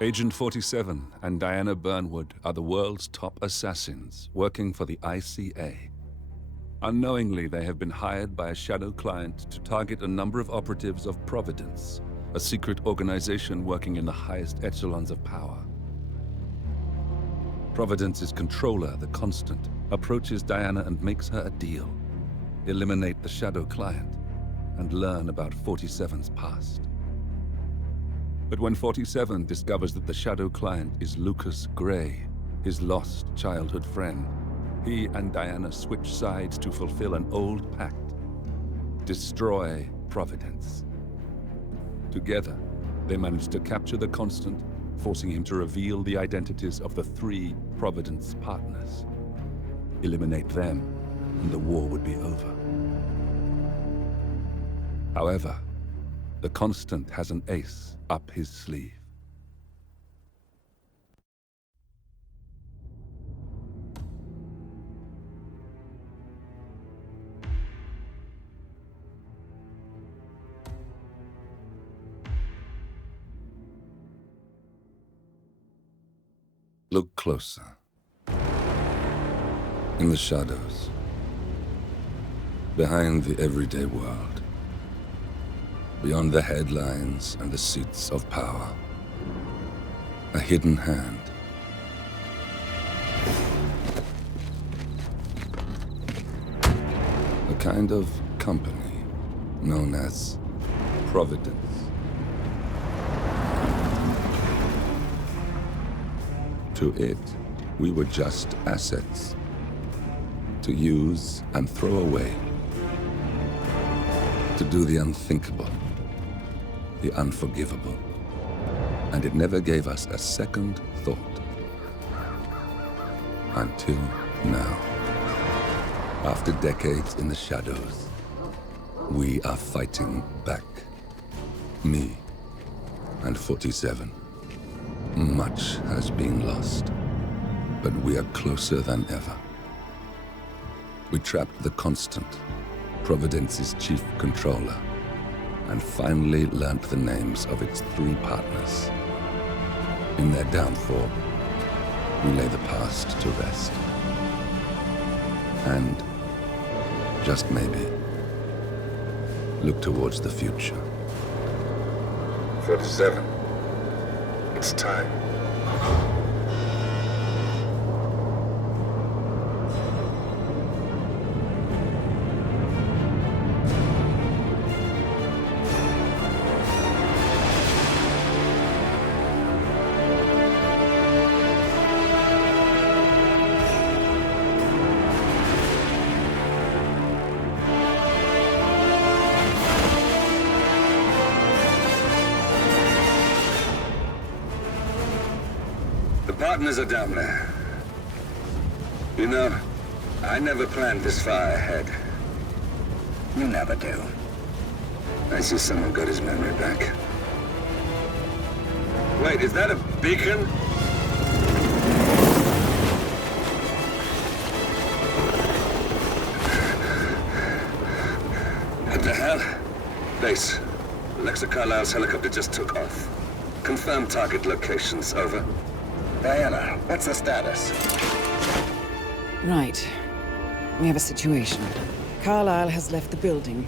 Agent 47 and Diana Burnwood are the world's top assassins working for the ICA. Unknowingly, they have been hired by a shadow client to target a number of operatives of Providence, a secret organization working in the highest echelons of power. Providence's controller, the Constant, approaches Diana and makes her a deal. Eliminate the shadow client and learn about 47's past. But when 47 discovers that the shadow client is Lucas Gray, his lost childhood friend, he and Diana switch sides to fulfill an old pact: destroy Providence. Together, they manage to capture the Constant, forcing him to reveal the identities of the 3 Providence partners. Eliminate them, and the war would be over. However, the Constant has an ace up his sleeve. Look closer. In the shadows. Behind the everyday world. Beyond the headlines and the seats of power. A hidden hand. A kind of company known as Providence. To it, we were just assets. To use and throw away. To do the unthinkable. The unforgivable. And it never gave us a second thought. Until now. After decades in the shadows, we are fighting back. Me and 47. Much has been lost, but we are closer than ever. We trapped the Constant, Providence's chief controller, and finally learnt the names of its 3 partners. In their downfall, we lay the past to rest. And, just maybe, look towards the future. 47. It's time. Partners are down there. You know, I never planned this far ahead. You never do. I see someone got his memory back. Wait, is that a beacon? What the hell? Base. Alexa Carlisle's helicopter just took off. Confirm target locations, over. Diana, what's the status? Right. We have a situation. Carlisle has left the building.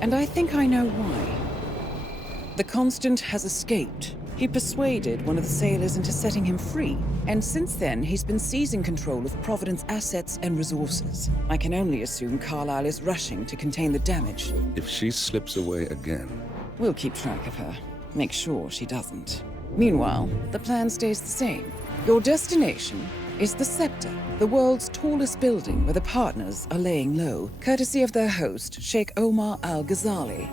And I think I know why. The Constant has escaped. He persuaded one of the sailors into setting him free. And since then, he's been seizing control of Providence assets and resources. I can only assume Carlisle is rushing to contain the damage. If she slips away again... We'll keep track of her. Make sure she doesn't. Meanwhile, the plan stays the same. Your destination is the Scepter, the world's tallest building where the partners are laying low, courtesy of their host, Sheikh Omar Al-Ghazali.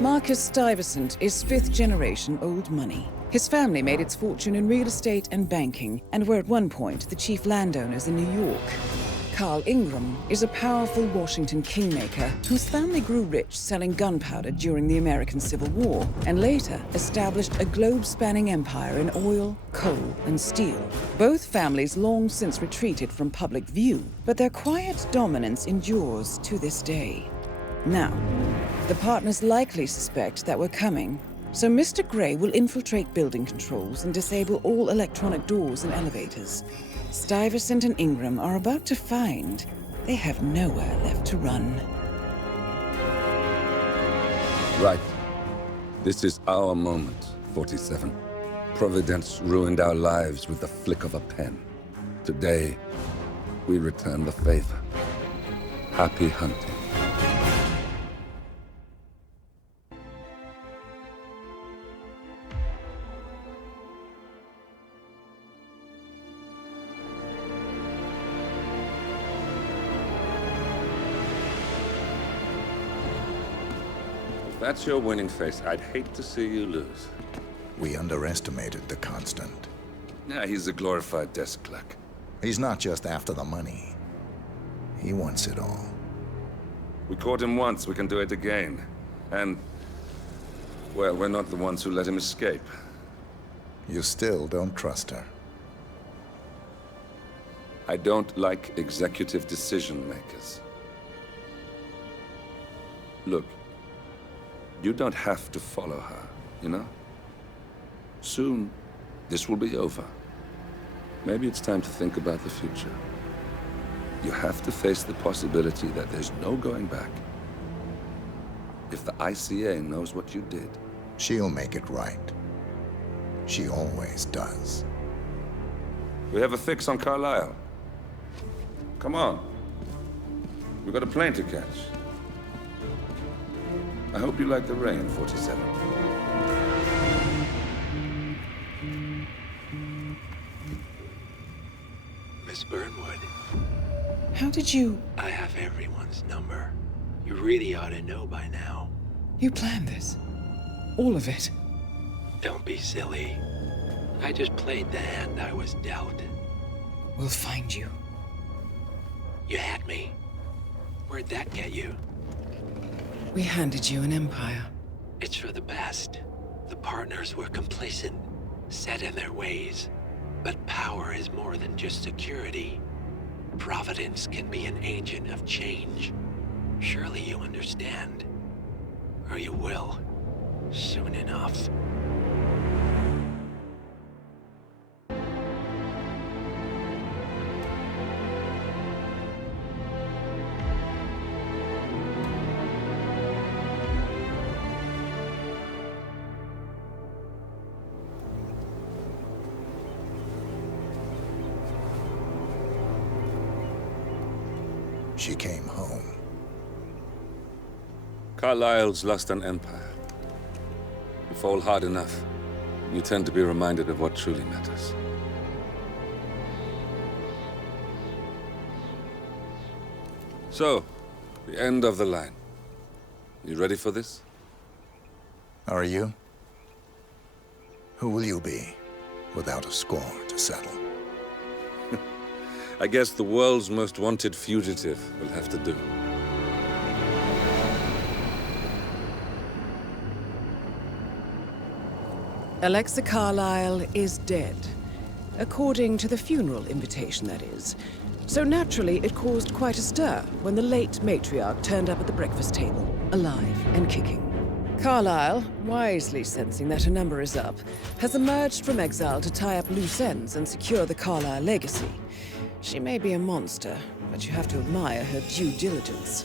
Marcus Stuyvesant is 5th-generation old money. His family made its fortune in real estate and banking, and were at one point the chief landowners in New York. Carl Ingram is a powerful Washington kingmaker whose family grew rich selling gunpowder during the American Civil War, and later established a globe-spanning empire in oil, coal, and steel. Both families long since retreated from public view, but their quiet dominance endures to this day. Now, the partners likely suspect that we're coming, So Mr. Grey will infiltrate building controls and disable all electronic doors and elevators. Stuyvesant and Ingram are about to find they have nowhere left to run. Right. This is our moment, 47. Providence ruined our lives with the flick of a pen. Today, we return the favor. Happy hunting. If that's your winning face, I'd hate to see you lose. We underestimated the Constant. Yeah, he's a glorified desk clerk. He's not just after the money. He wants it all. We caught him once, we can do it again. And, well, we're not the ones who let him escape. You still don't trust her. I don't like executive decision makers. Look, you don't have to follow her, you know? Soon, this will be over. Maybe it's time to think about the future. You have to face the possibility that there's no going back. If the ICA knows what you did, She'll make it right. She always does. we have a fix on Carlisle. Come on. We've got a plane to catch. I hope you like the rain, 47. Miss Burnwood, How did you... I have everyone's number. You really ought to know by now. You planned this? All of it? Don't be silly. I just played the hand I was dealt. We'll find you. You had me. Where'd that get you? We handed you an empire. It's for the best. The partners were complacent, set in their ways. But power is more than just security. Providence can be an agent of change. Surely you understand. Or you will. Soon enough. She came home. Carlisle's lost an empire. You fall hard enough, you tend to be reminded of what truly matters. So, the end of the line. You ready for this? Are you? Who will you be, without a score to settle? I guess the world's most wanted fugitive will have to do. Alexa Carlisle is dead. According to the funeral invitation, that is. So naturally, it caused quite a stir when the late matriarch turned up at the breakfast table, alive and kicking. Carlisle, wisely sensing that her number is up, has emerged from exile to tie up loose ends and secure the Carlisle legacy. She may be a monster, but you have to admire her due diligence.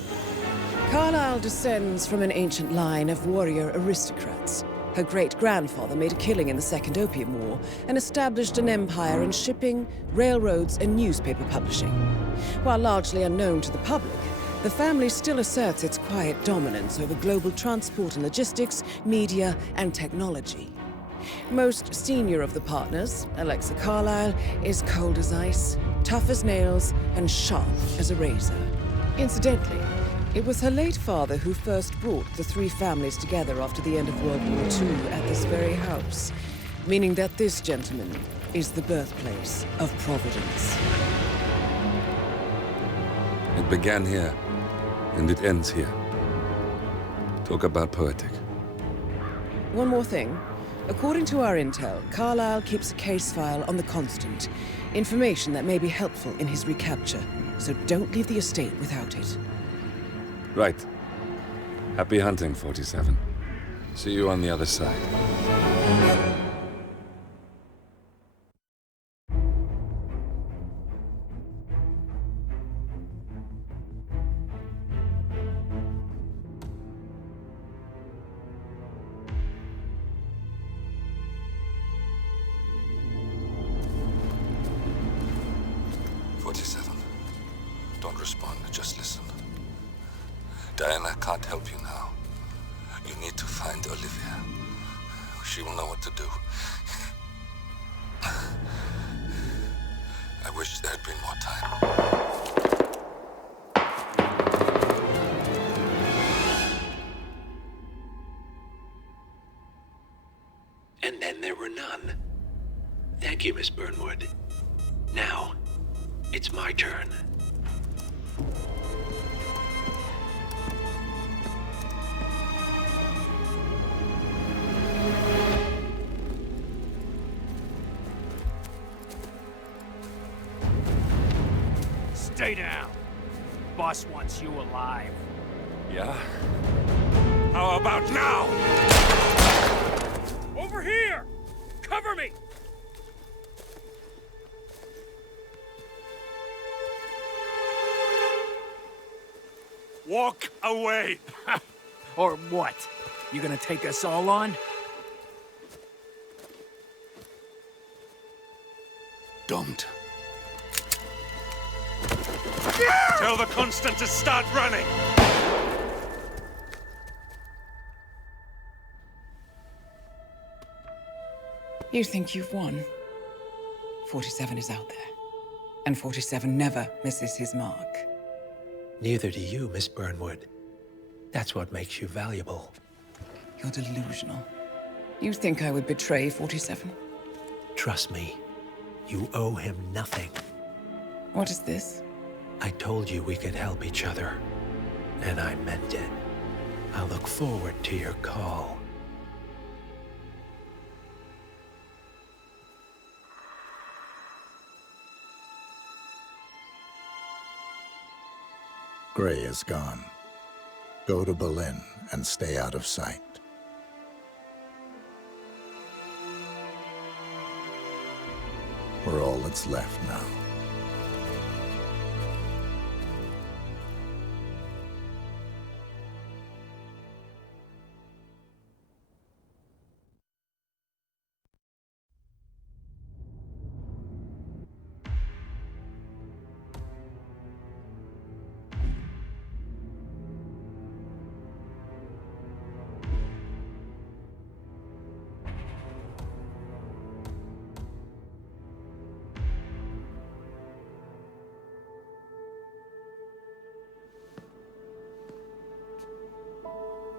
Carlisle descends from an ancient line of warrior aristocrats. Her great-grandfather made a killing in the Second Opium War and established an empire in shipping, railroads, and newspaper publishing. While largely unknown to the public, the family still asserts its quiet dominance over global transport and logistics, media, and technology. Most senior of the partners, Alexa Carlisle, is cold as ice, tough as nails, and sharp as a razor. Incidentally, it was her late father who first brought the three families together after the end of World War II at this very house, meaning that this gentleman is the birthplace of Providence. It began here, and it ends here. Talk about poetic. One more thing. According to our intel, Carlisle keeps a case file on the Constant. Information that may be helpful in his recapture, so don't leave the estate without it. Right. Happy hunting, 47. See you on the other side. Don't respond, just listen. Diana can't help you now. You need to find Olivia. She will know what to do. I wish there had been more time. And then there were none. Thank you, Miss Burnwood. Now, it's my turn. Stay down. Boss wants you alive. Yeah? How about now? Over here! Cover me! Walk away! Or what? You gonna take us all on? Don't. Tell the Constant to start running! You think you've won? 47 is out there. And 47 never misses his mark. Neither do you, Miss Burnwood. That's what makes you valuable. You're delusional. You think I would betray 47? Trust me, you owe him nothing. What is this? I told you we could help each other, and I meant it. I look forward to your call. Gray is gone. Go to Berlin and stay out of sight. We're all that's left now.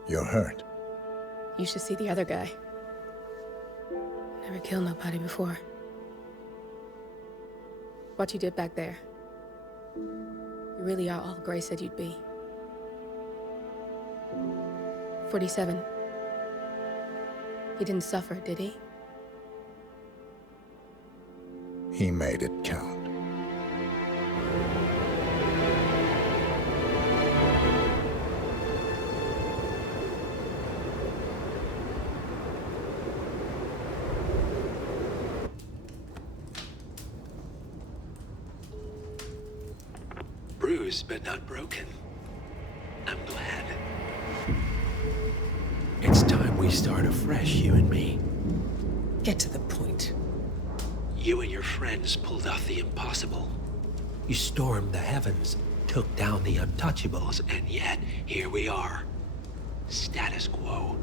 You're hurt. You should see the other guy. Never killed nobody before. What you did back there. You really are all Gray said you'd be. 47. He didn't suffer, did he? He made it count. Bruised but not broken. I'm glad. It's time we start afresh, you and me. Get to the point. You and your friends pulled off the impossible. You stormed the heavens, took down the untouchables, and yet, here we are. Status quo.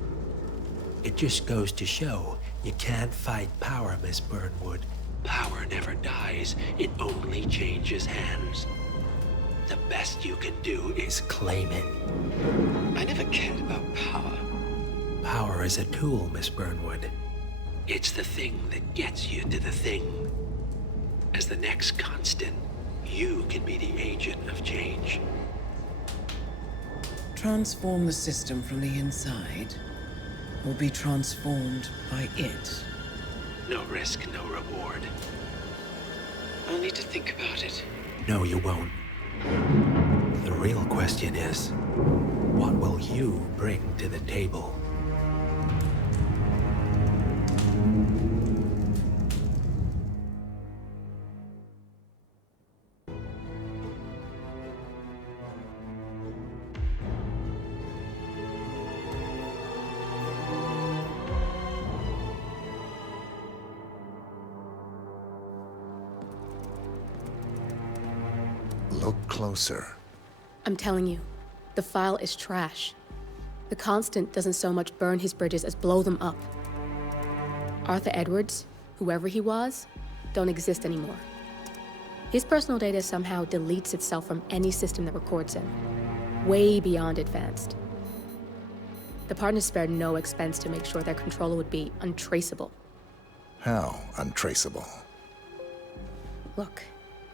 It just goes to show, you can't fight power, Miss Burnwood. Power never dies, it only changes hands. The best you can do is claim it. I never cared about power. Power is a tool, Miss Burnwood. It's the thing that gets you to the thing. As the next constant, you can be the agent of change. Transform the system from the inside, or be transformed by it. No risk, no reward. I'll need to think about it. No, you won't. The real question is, what will you bring to the table? Look closer. I'm telling you, the file is trash. The Constant doesn't so much burn his bridges as blow them up. Arthur Edwards, whoever he was, don't exist anymore. His personal data somehow deletes itself from any system that records him. Way beyond advanced. The partners spared no expense to make sure their controller would be untraceable. How untraceable? Look,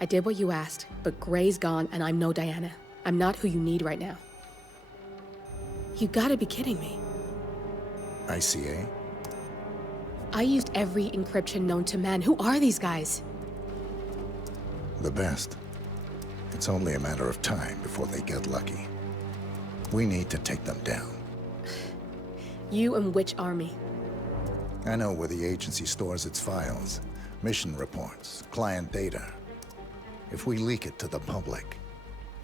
I did what you asked, but Gray's gone and I'm no Diana. I'm not who you need right now. You gotta be kidding me. ICA? I used every encryption known to man. Who are these guys? The best. It's only a matter of time before they get lucky. We need to take them down. You and which army? I know where the agency stores its files, mission reports, client data. If we leak it to the public,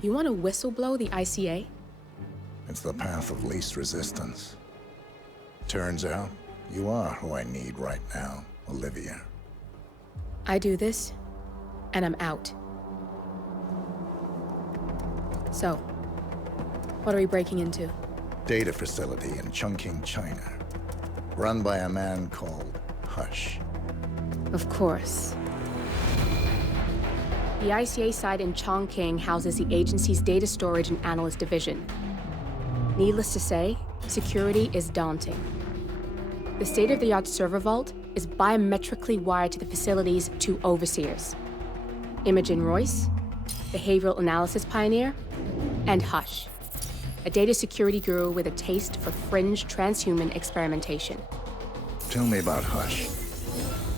You want to whistleblow the ICA? it's the path of least resistance. Turns out, you are who I need right now, Olivia. I do this, and I'm out. So, what are we breaking into? Data facility in Chongqing, China. Run by a man called Hush. Of course. The ICA site in Chongqing houses the agency's data storage and analyst division. Needless to say, security is daunting. The state-of-the-art server vault is biometrically wired to the facility's two overseers: Imogen Royce, behavioral analysis pioneer, and Hush, a data security guru with a taste for fringe transhuman experimentation. Tell me about Hush.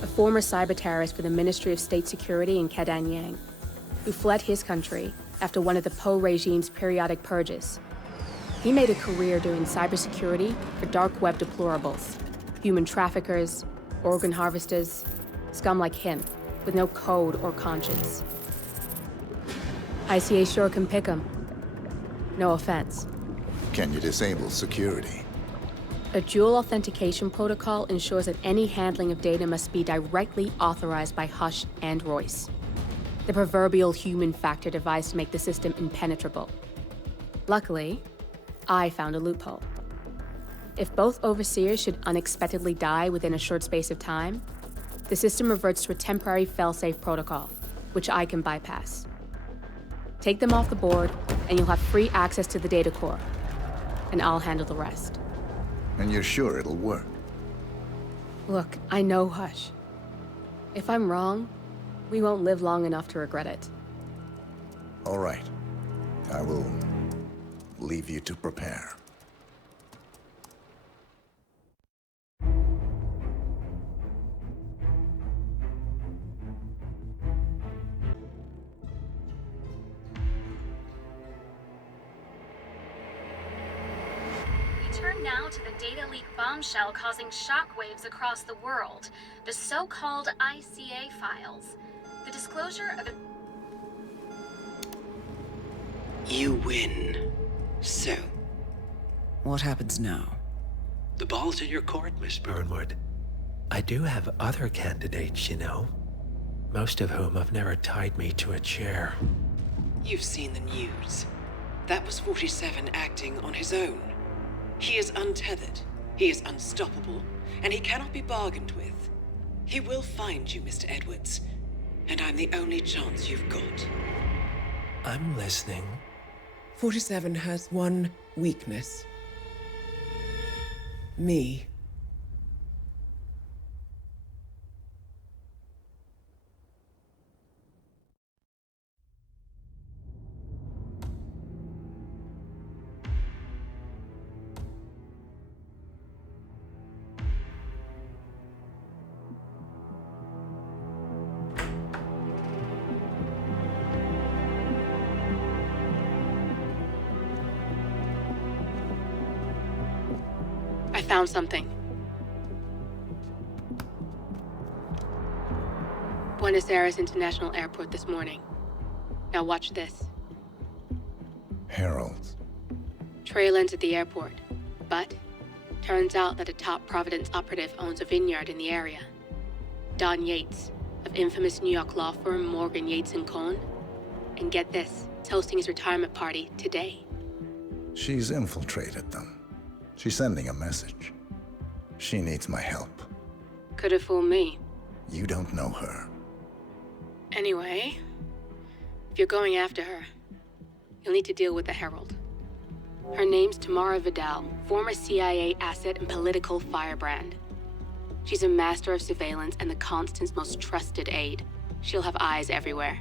A former cyber terrorist for the Ministry of State Security in Kadanyang, who fled his country after one of the Po regime's periodic purges. He made a career doing cybersecurity for dark web deplorables, human traffickers, organ harvesters, scum like him, with no code or conscience. ICA sure can pick 'em. No offense. Can you disable security? A dual authentication protocol ensures that any handling of data must be directly authorized by Hush and Royce. The proverbial human factor devised to make the system impenetrable. Luckily, I found a loophole. If both overseers should unexpectedly die within a short space of time, the system reverts to a temporary fail-safe protocol, which I can bypass. Take them off the board, and you'll have free access to the data core, and I'll handle the rest. And you're sure it'll work? Look, I know Hush. If I'm wrong, we won't live long enough to regret it. All right. I will leave you to prepare. We turn now to the data leak bombshell causing shockwaves across the world, the so-called ICA files. The disclosure of You win. So, What happens now? the ball's in your court, Miss Burnwood. I do have other candidates, you know. Most of whom have never tied me to a chair. You've seen the news. That was 47 acting on his own. He is untethered, he is unstoppable, and he cannot be bargained with. He will find you, Mr. Edwards, and I'm the only chance you've got. I'm listening. 47 has one weakness. Me. I found something. Buenos Aires International Airport this morning. Now watch this. Heralds. Trail ends at the airport, but turns out that a top Providence operative owns a vineyard in the area. Don Yates, of infamous New York law firm Morgan Yates & Cohn. And get this, is hosting his retirement party today. She's infiltrated them. She's sending a message. She needs my help. Could have fooled me. You don't know her. Anyway, if you're going after her, you'll need to deal with the Herald. Her name's Tamara Vidal, former CIA asset and political firebrand. She's a master of surveillance and the Constant's most trusted aide. She'll have eyes everywhere.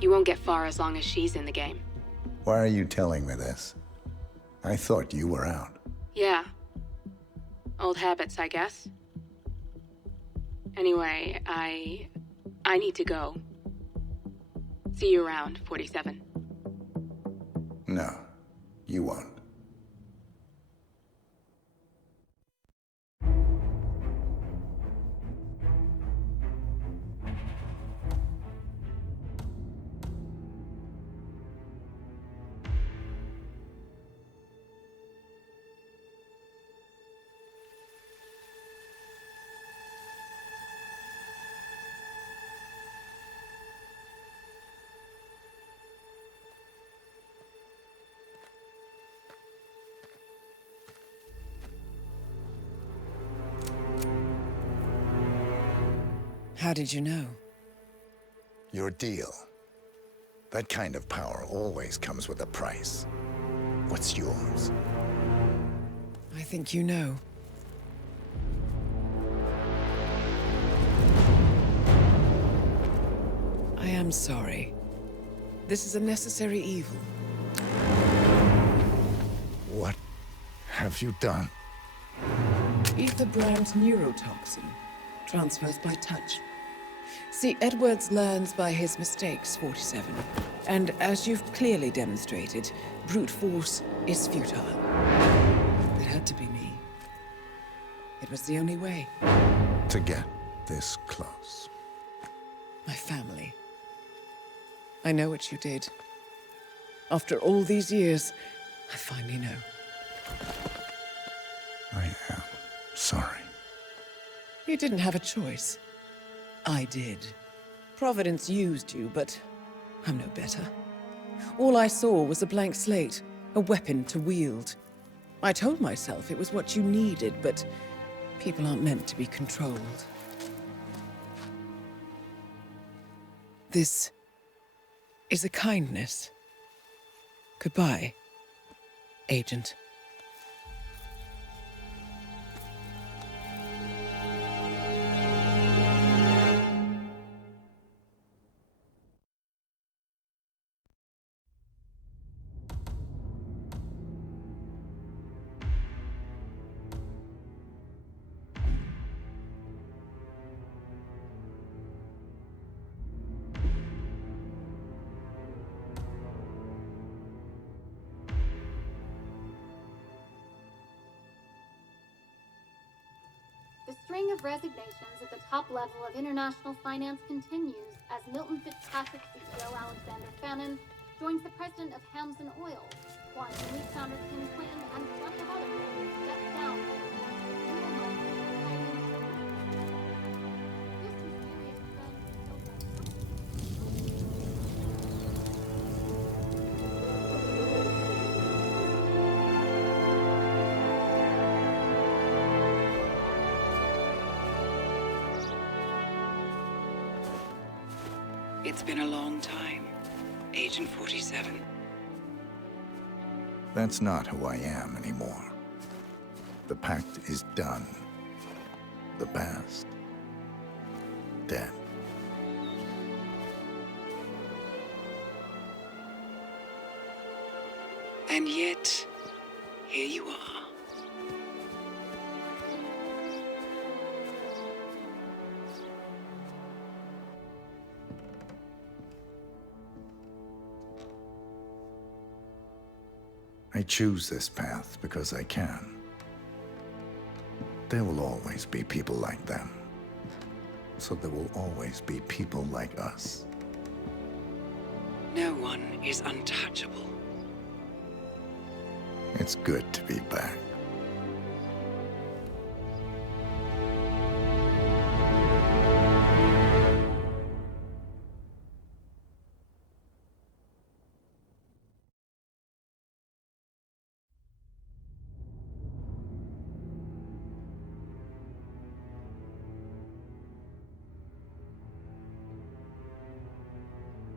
You won't get far as long as she's in the game. Why are you telling me this? I thought you were out. Yeah. Old habits, I guess. Anyway, I need to go. See you around, 47. No, you won't. How did you know? Your deal. That kind of power always comes with a price. What's yours? I think you know. I am sorry. This is a necessary evil. What have you done? Ether brand neurotoxin transfers by touch. See, Edwards learns by his mistakes, 47. And as you've clearly demonstrated, brute force is futile. It had to be me. It was the only way. To get this close. My family. I know what you did. After all these years, I finally know. I am sorry. You didn't have a choice. I did. Providence used you, but I'm no better. All I saw was a blank slate, a weapon to wield. I told myself it was what you needed, but people aren't meant to be controlled. This is a kindness. Goodbye, Agent. The string of resignations at the top level of international finance continues as Milton Fitzpatrick CEO Alexander Fannin joins the president of Hamson Oil, Quantum Leap founder Tim Quinn, and a bunch of other people step down. It's been a long time, Agent 47. That's not who I am anymore. The pact is done. The past, dead. And yet, here you are. I choose this path because I can. There will always be people like them. So there will always be people like us. No one is untouchable. It's good to be back.